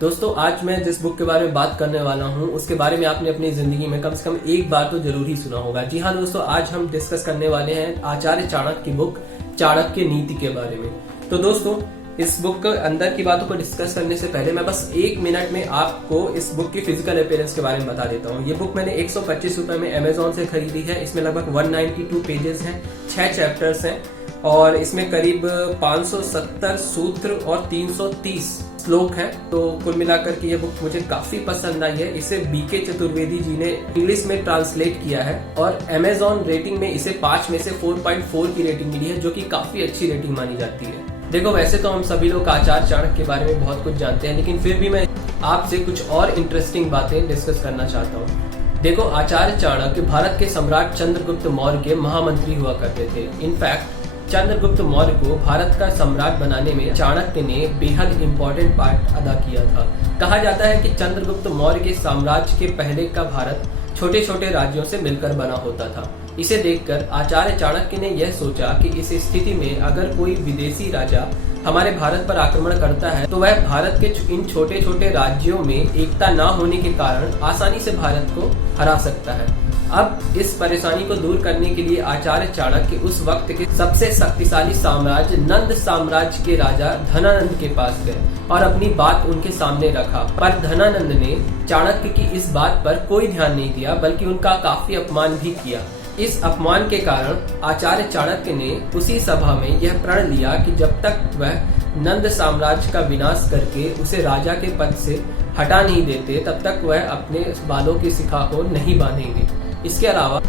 दोस्तों आज मैं जिस बुक के बारे में बात करने वाला हूँ उसके बारे में आपने अपनी जिंदगी में कम से कम एक बार तो जरूर ही सुना होगा। जी हाँ दोस्तों, आज हम डिस्कस करने वाले हैं आचार्य चाणक्य की बुक चाणक्य नीति के बारे में। तो दोस्तों इस बुक के अंदर की बातों को डिस्कस करने से पहले मैं बस 1 मिनट में आपको इस बुक की फिजिकल अपीयरेंस के बारे में बता देता हूँ। ये बुक मैंने 125 रुपए में अमेजोन से खरीदी है। इसमें लगभग 192 पेजेस हैं, 6 चैप्टर्स हैं और इसमें करीब 570 सूत्र और 330 श्लोक हैं। तो कुल मिलाकर के ये बुक मुझे काफी पसंद आई है। इसे बीके चतुर्वेदी जी ने इंग्लिश में ट्रांसलेट किया है और अमेजोन रेटिंग में इसे 5 में से 4.4 की रेटिंग मिली है, जो कि काफी अच्छी रेटिंग मानी जाती है। देखो वैसे तो हम सभी लोग आचार्य चाणक्य के बारे में बहुत कुछ जानते हैं, लेकिन फिर भी मैं आपसे कुछ और इंटरेस्टिंग बातें डिस्कस करना चाहता हूँ। देखो आचार्य चाणक्य भारत के सम्राट चंद्रगुप्त मौर्य के महामंत्री हुआ करते थे। इनफैक्ट चंद्रगुप्त मौर्य को भारत का सम्राट बनाने में चाणक्य ने बेहद इम्पोर्टेंट पार्ट अदा किया था। कहा जाता है कि चंद्रगुप्त मौर्य के साम्राज्य के पहले का भारत छोटे छोटे राज्यों से मिलकर बना होता था। इसे देखकर आचार्य चाणक्य ने यह सोचा कि इस स्थिति में अगर कोई विदेशी राजा हमारे भारत पर आक्रमण करता है तो वह भारत के इन छोटे छोटे राज्यों में एकता न होने के कारण आसानी से भारत को हरा सकता है। अब इस परेशानी को दूर करने के लिए आचार्य चाणक्य उस वक्त के सबसे शक्तिशाली साम्राज्य नंद साम्राज्य के राजा धनानंद के पास गए और अपनी बात उनके सामने रखा। पर धनानंद ने चाणक्य की इस बात पर कोई ध्यान नहीं दिया, बल्कि उनका काफी अपमान भी किया। इस अपमान के कारण आचार्य चाणक्य ने उसी सभा में यह प्रण लिया कि जब तक वह नंद साम्राज्य का विनाश करके उसे राजा के पद से हटा नहीं देते तब तक वह अपने बालों की शिखा को नहीं बांधेंगे। इसके अलावा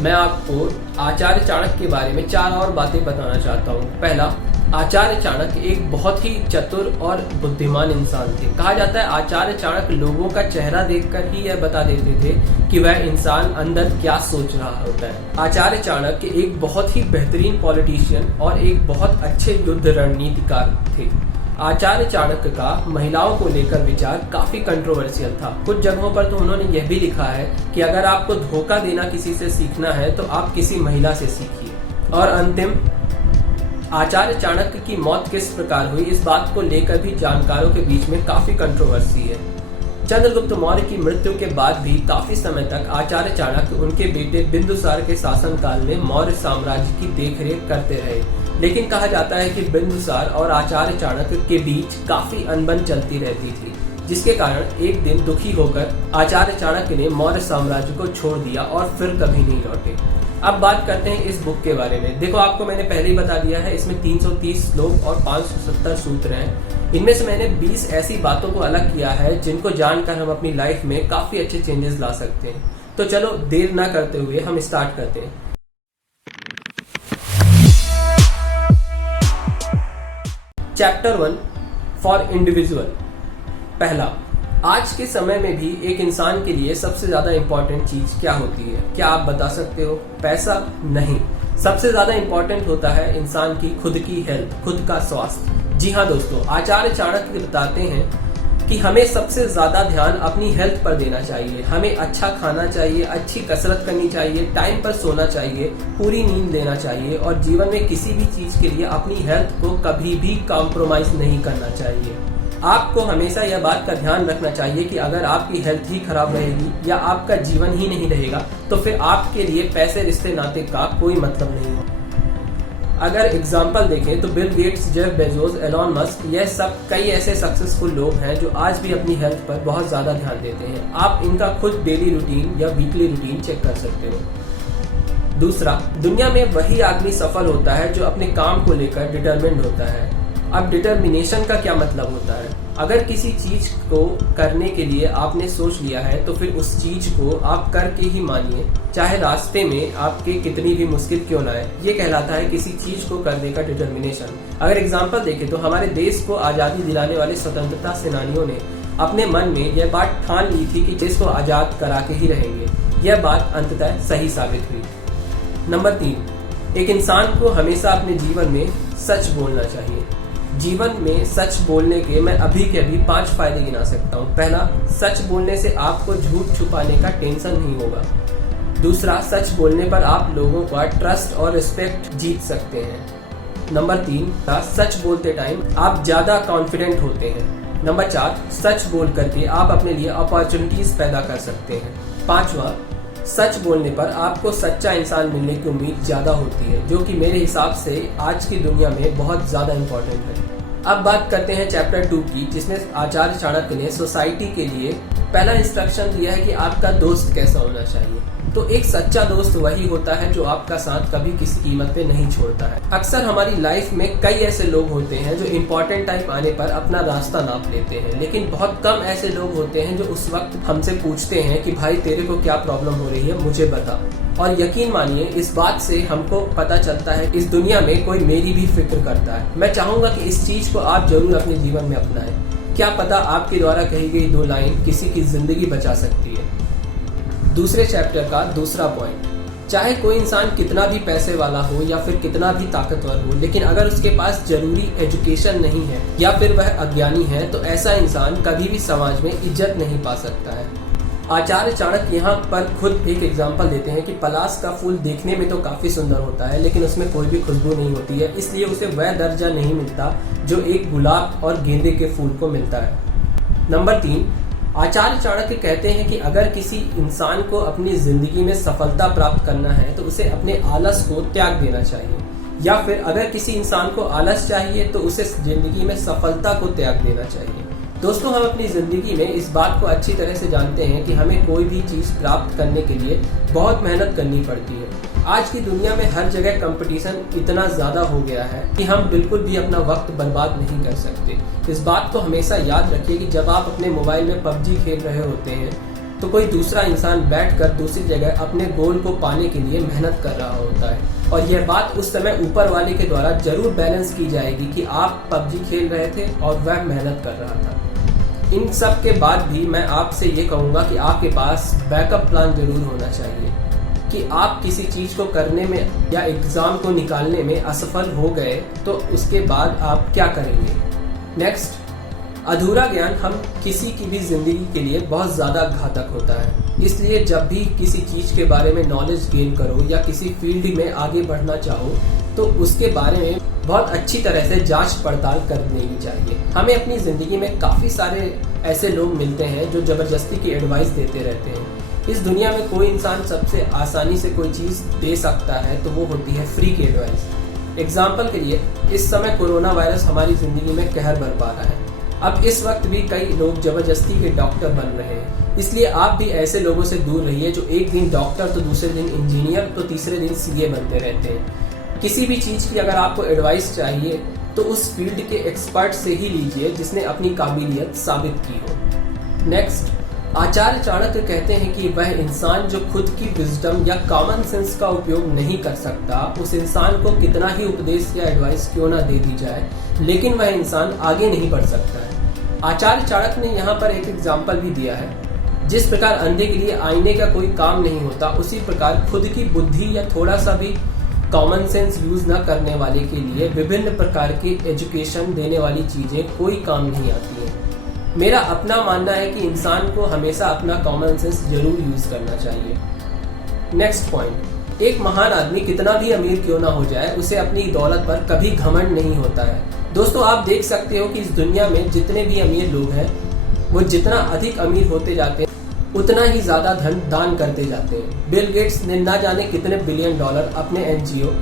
मैं आपको आचार्य चाणक्य के बारे में 4 और बातें बताना चाहता हूँ। पहला, आचार्य चाणक्य एक बहुत ही चतुर और बुद्धिमान इंसान थे। कहा जाता है आचार्य चाणक्य लोगों का चेहरा देखकर ही यह बता देते थे कि वह इंसान अंदर क्या सोच रहा होता है। आचार्य चाणक्य एक बहुत ही बेहतरीन पॉलिटिशियन और एक बहुत अच्छे युद्ध रणनीतिकार थे। आचार्य चाणक्य का महिलाओं को लेकर विचार काफी कंट्रोवर्शियल था। कुछ जगहों पर तो उन्होंने यह भी लिखा है कि अगर आपको धोखा देना किसी से सीखना है तो आप किसी महिला से सीखिए। और अंतिम, आचार्य चाणक्य की मौत किस प्रकार हुई, इस बात को लेकर भी जानकारों के बीच में काफी कंट्रोवर्सी है। चंद्रगुप्त मौर्य की मृत्यु के बाद भी काफी समय तक आचार्य चाणक्य उनके बेटे बिंदुसार के शासनकाल में मौर्य साम्राज्य की देखरेख करते रहे। लेकिन कहा जाता है कि बिंदुसार और आचार्य चाणक्य के बीच काफी अनबन चलती रहती थी, जिसके कारण एक दिन दुखी होकर आचार्य चाणक्य ने मौर्य साम्राज्य को छोड़ दिया और फिर कभी नहीं लौटे। अब बात करते हैं इस बुक के बारे में। देखो आपको मैंने पहले ही बता दिया है, इसमें 330 श्लोक और 570 सूत्र हैं। इनमें से मैंने 20 ऐसी बातों को अलग किया है जिनको जानकर हम अपनी लाइफ में काफी अच्छे चेंजेस ला सकते हैं। तो चलो देर ना करते हुए हम स्टार्ट करते हैं। Chapter 1 for individual. पहला, आज के समय में भी एक इंसान के लिए सबसे ज्यादा इंपॉर्टेंट चीज क्या होती है? क्या आप बता सकते हो? पैसा नहीं, सबसे ज्यादा इंपॉर्टेंट होता है इंसान की खुद की हेल्थ, खुद का स्वास्थ्य। जी हाँ दोस्तों, आचार्य चाणक्य बताते हैं कि हमें सबसे ज्यादा ध्यान अपनी हेल्थ पर देना चाहिए। हमें अच्छा खाना चाहिए, अच्छी कसरत करनी चाहिए, टाइम पर सोना चाहिए, पूरी नींद लेना चाहिए और जीवन में किसी भी चीज के लिए अपनी हेल्थ को कभी भी कॉम्प्रोमाइज नहीं करना चाहिए। आपको हमेशा यह बात का ध्यान रखना चाहिए कि अगर आपकी हेल्थ ही खराब रहेगी या आपका जीवन ही नहीं रहेगा तो फिर आपके लिए पैसे रिश्ते नाते का कोई मतलब नहीं हो। अगर एग्जाम्पल देखें तो Bill Gates, Jeff Bezos, Elon Musk, यह सब कई ऐसे सक्सेसफुल लोग हैं जो आज भी अपनी हेल्थ पर बहुत ज्यादा ध्यान देते हैं। आप इनका खुद डेली रूटीन या वीकली रूटीन चेक कर सकते हो। दूसरा, दुनिया में वही आदमी सफल होता है जो अपने काम को लेकर डिटरमिन्ड होता है। अब डिटर्मिनेशन का क्या मतलब होता है? अगर किसी चीज को करने के लिए आपने सोच लिया है तो फिर उस चीज को आप करके ही मानिए, चाहे रास्ते में आपके कितनी भी मुश्किल क्यों ना आए। ये कहलाता है किसी चीज को करने का डिटर्मिनेशन। अगर एग्जांपल देखें तो हमारे देश को आजादी दिलाने वाले स्वतंत्रता सेनानियों ने अपने मन में यह बात ठान ली थी कि देश को आजाद करा के ही रहेंगे। यह बात अंततः सही साबित हुई। नंबर 3, एक इंसान को हमेशा अपने जीवन में सच बोलना चाहिए। जीवन में सच बोलने के मैं अभी के अभी 5 फायदे गिना सकता हूँ। पहला, सच बोलने से आपको झूठ छुपाने का टेंशन नहीं होगा। दूसरा, सच बोलने पर आप लोगों का ट्रस्ट और रिस्पेक्ट जीत सकते हैं। नंबर 3, सच बोलते टाइम आप ज्यादा कॉन्फिडेंट होते हैं। नंबर 4, सच बोल करके आप अपने लिए अपॉर्चुनिटीज पैदा कर सकते हैं। 5वां, सच बोलने पर आपको सच्चा इंसान मिलने की उम्मीद ज्यादा होती है, जो कि मेरे हिसाब से आज की दुनिया में बहुत ज्यादा इम्पोर्टेंट है। अब बात करते हैं चैप्टर 2 की, जिसमें आचार्य चाणक्य ने सोसाइटी के लिए पहला इंस्ट्रक्शन दिया है कि आपका दोस्त कैसा होना चाहिए। तो एक सच्चा दोस्त वही होता है जो आपका साथ कभी किसी कीमत पे नहीं छोड़ता है। अक्सर हमारी लाइफ में कई ऐसे लोग होते हैं जो इम्पोर्टेंट टाइम आने पर अपना रास्ता नाप लेते हैं, लेकिन बहुत कम ऐसे लोग होते हैं जो उस वक्त हमसे पूछते हैं कि भाई तेरे को क्या प्रॉब्लम हो रही है, मुझे बता। और यकीन मानिए, इस बात से हमको पता चलता है इस दुनिया में कोई मेरी भी फिक्र करता है। मैं चाहूंगा कि इस चीज को आप जरूर अपने जीवन में अपनाएं। क्या पता आपके द्वारा कही गई 2 लाइन किसी की जिंदगी बचा सकती है। दूसरे चैप्टर का दूसरा पॉइंट, चाहे कोई इंसान कितना भी पैसे वाला हो या फिर कितना भी ताकतवर हो, लेकिन अगर उसके पास जरूरी एजुकेशन नहीं है या फिर वह अज्ञानी है, तो ऐसा इंसान कभी भी समाज में इज्जत नहीं पा सकता है। आचार्य चाणक्य यहाँ पर खुद एक एग्जाम्पल देते हैं कि पलाश का फूल देखने में तो काफी सुंदर होता है, लेकिन उसमें कोई भी खुशबू नहीं होती है, इसलिए उसे वह दर्जा नहीं मिलता जो एक गुलाब और गेंदे के फूल को मिलता है। नंबर 3, आचार्य चाणक्य कहते हैं कि अगर किसी इंसान को अपनी जिंदगी में सफलता प्राप्त करना है तो उसे अपने आलस को त्याग देना चाहिए, या फिर अगर किसी इंसान को आलस चाहिए तो उसे जिंदगी में सफलता को त्याग देना चाहिए। दोस्तों, हम अपनी जिंदगी में इस बात को अच्छी तरह से जानते हैं कि हमें कोई भी चीज प्राप्त करने के लिए बहुत मेहनत करनी पड़ती है। आज की दुनिया में हर जगह कंपटीशन इतना ज्यादा हो गया है कि हम बिल्कुल भी अपना वक्त बर्बाद नहीं कर सकते। इस बात को हमेशा याद रखिए कि जब आप अपने मोबाइल में PUBG खेल रहे होते हैं तो कोई दूसरा इंसान बैठकर दूसरी जगह अपने गोल को पाने के लिए मेहनत कर रहा होता है, और यह बात उस समय ऊपर वाले के द्वारा जरूर बैलेंस की जाएगी कि आप PUBG खेल रहे थे और वह मेहनत कर रहा था। इन सब के बाद भी मैं आपसे ये कहूँगा कि आपके पास बैकअप प्लान जरूर होना चाहिए कि आप किसी चीज को करने में या एग्जाम को निकालने में असफल हो गए तो उसके बाद आप क्या करेंगे। नेक्स्ट, अधूरा ज्ञान हम किसी की भी जिंदगी के लिए बहुत ज्यादा घातक होता है, इसलिए जब भी किसी चीज के बारे में नॉलेज गेन करो या किसी फील्ड में आगे बढ़ना चाहो तो उसके बारे में बहुत अच्छी तरह से जांच पड़ताल कर लेनी चाहिए। हमें अपनी जिंदगी में काफी सारे ऐसे लोग मिलते हैं जो जबरदस्ती की एडवाइस देते रहते हैं। इस दुनिया में कोई इंसान सबसे आसानी से कोई चीज दे सकता है तो वो होती है फ्री की एडवाइस। एग्जाम्पल के लिए, इस समय कोरोना वायरस हमारी जिंदगी में कहर बरपा रहा है। अब इस वक्त भी कई लोग जबरदस्ती के डॉक्टर बन रहे हैं, इसलिए आप भी ऐसे लोगों से दूर रहिए जो एक दिन डॉक्टर तो दूसरे दिन इंजीनियर तो तीसरे दिन CA बनते रहते हैं। किसी भी चीज की अगर आपको एडवाइस चाहिए तो उस फील्ड के एक्सपर्ट से ही लीजिए जिसने अपनी काबिलियत साबित की हो। नेक्स्ट, आचार्य चाणक्य कहते हैं कि वह इंसान जो खुद की विजडम या कॉमन सेंस का उपयोग नहीं कर सकता, उस इंसान को कितना ही उपदेश या एडवाइस क्यों ना दे दी जाए, लेकिन वह इंसान आगे नहीं बढ़ सकता है। आचार्य चाणक्य ने यहाँ पर एक एग्जाम्पल भी दिया है। जिस प्रकार अंधे के लिए आईने का कोई काम नहीं होता, उसी प्रकार खुद की बुद्धि या थोड़ा सा भी कॉमन सेंस यूज न करने वाले के लिए विभिन्न प्रकार की एजुकेशन देने वाली चीजें कोई काम नहीं आती है। मेरा अपना मानना है कि इंसान को हमेशा अपना कॉमन सेंस जरूर यूज करना चाहिए। नेक्स्ट पॉइंट, एक महान आदमी कितना भी अमीर क्यों ना हो जाए, उसे अपनी दौलत पर कभी घमंड नहीं होता है। दोस्तों, आप देख सकते हो कि इस दुनिया में जितने भी अमीर लोग हैं वो जितना अधिक अमीर होते जाते हैं उतना ही ज्यादा धन दान करते जाते हैं। बिल गेट्स ने ना जाने कितने $बिलियन अपने NGO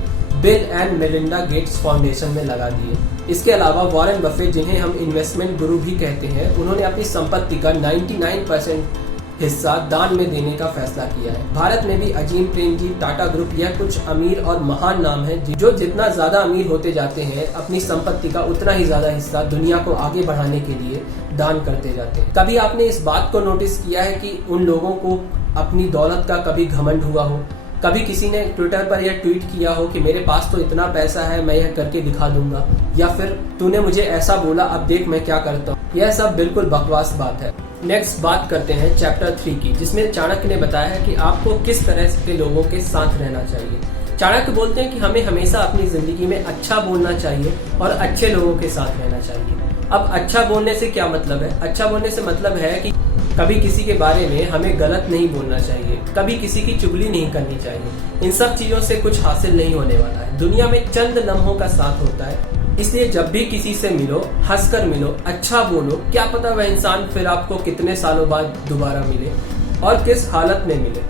bill and Melinda Gates foundation में लगा दिए। इसके अलावा वॉरेन बफेट, जिन्हें हम इन्वेस्टमेंट गुरु भी कहते हैं, उन्होंने अपनी संपत्ति का 99% हिस्सा दान में देने का फैसला किया है। भारत में भी अजीम प्रेमजी, टाटा ग्रुप, यह कुछ अमीर और महान नाम है जो जितना ज्यादा अमीर होते जाते हैं अपनी संपत्ति का उतना ही ज्यादा हिस्सा दुनिया को आगे बढ़ाने के लिए दान करते जाते हैं। कभी आपने इस बात को नोटिस किया है कि उन लोगों को अपनी दौलत का कभी घमंड हुआ हो? कभी किसी ने ट्विटर पर यह ट्वीट किया हो कि मेरे पास तो इतना पैसा है, मैं यह करके दिखा दूंगा, या फिर तूने मुझे ऐसा बोला, अब देख मैं क्या करता हूँ। यह सब बिल्कुल बकवास बात है। नेक्स्ट बात करते हैं चैप्टर 3 की, जिसमें चाणक्य ने बताया है कि आपको किस तरह के लोगों के साथ रहना चाहिए। चाणक्य बोलते हैं कि हमें हमेशा अपनी जिंदगी में अच्छा बोलना चाहिए और अच्छे लोगों के साथ रहना चाहिए। अब अच्छा बोलने से क्या मतलब है? अच्छा बोलने से मतलब है कि कभी किसी के बारे में हमें गलत नहीं बोलना चाहिए, कभी किसी की चुगली नहीं करनी चाहिए। इन सब चीजों से कुछ हासिल नहीं होने वाला है। दुनिया में चंद लम्हों का साथ होता है, इसलिए जब भी किसी से मिलो, हंसकर मिलो, अच्छा बोलो, क्या पता वह इंसान फिर आपको कितने सालों बाद दोबारा मिले और किस हालत में मिले।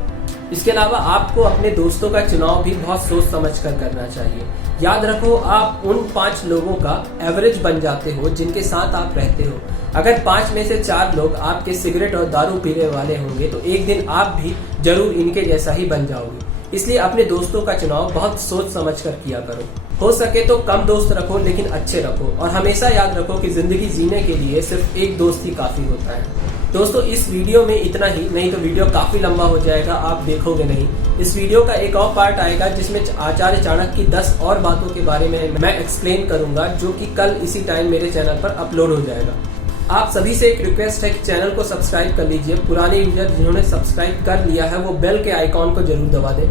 इसके अलावा आपको अपने दोस्तों का चुनाव भी बहुत सोच समझ कर करना चाहिए। याद रखो, आप उन 5 लोगों का एवरेज बन जाते हो जिनके साथ आप रहते हो। अगर 5 में से 4 लोग आपके सिगरेट और दारू पीने वाले होंगे तो एक दिन आप भी जरूर इनके जैसा ही बन जाओगे। इसलिए अपने दोस्तों का चुनाव बहुत सोच समझ कर किया करो। हो सके तो कम दोस्त रखो, लेकिन अच्छे रखो। और हमेशा याद रखो कि जिंदगी जीने के लिए सिर्फ एक दोस्त ही काफी होता है। दोस्तों, इस वीडियो में इतना ही, नहीं तो वीडियो काफी लंबा हो जाएगा, आप देखोगे नहीं। इस वीडियो का एक और पार्ट आएगा जिसमें आचार्य चाणक्य की 10 और बातों के बारे में मैं एक्सप्लेन करूंगा, जो कि कल इसी टाइम मेरे चैनल पर अपलोड हो जाएगा। आप सभी से एक रिक्वेस्ट है कि चैनल को सब्सक्राइब कर लीजिए। पुराने यूजर जिन्होंने सब्सक्राइब कर लिया है वो बेल के आइकॉन को जरूर दबा दें।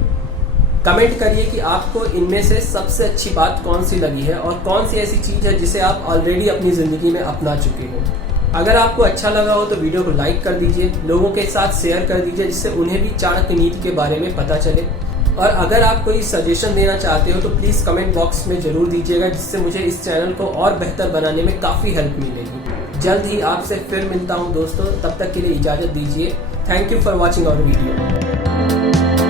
कमेंट करिए कि आपको इनमें से सबसे अच्छी बात कौन सी लगी है और कौन सी ऐसी चीज है जिसे आप ऑलरेडी अपनी जिंदगी में अपना चुके हो। अगर आपको अच्छा लगा हो तो वीडियो को लाइक कर दीजिए, लोगों के साथ शेयर कर दीजिए, जिससे उन्हें भी चाणक्य नीति के बारे में पता चले। और अगर आप कोई सजेशन देना चाहते हो तो प्लीज कमेंट बॉक्स में जरूर दीजिएगा, जिससे मुझे इस चैनल को और बेहतर बनाने में काफी हेल्प मिलेगी। जल्द ही आपसे फिर मिलता हूँ दोस्तों, तब तक के लिए इजाजत दीजिए। Thank you for watching our video.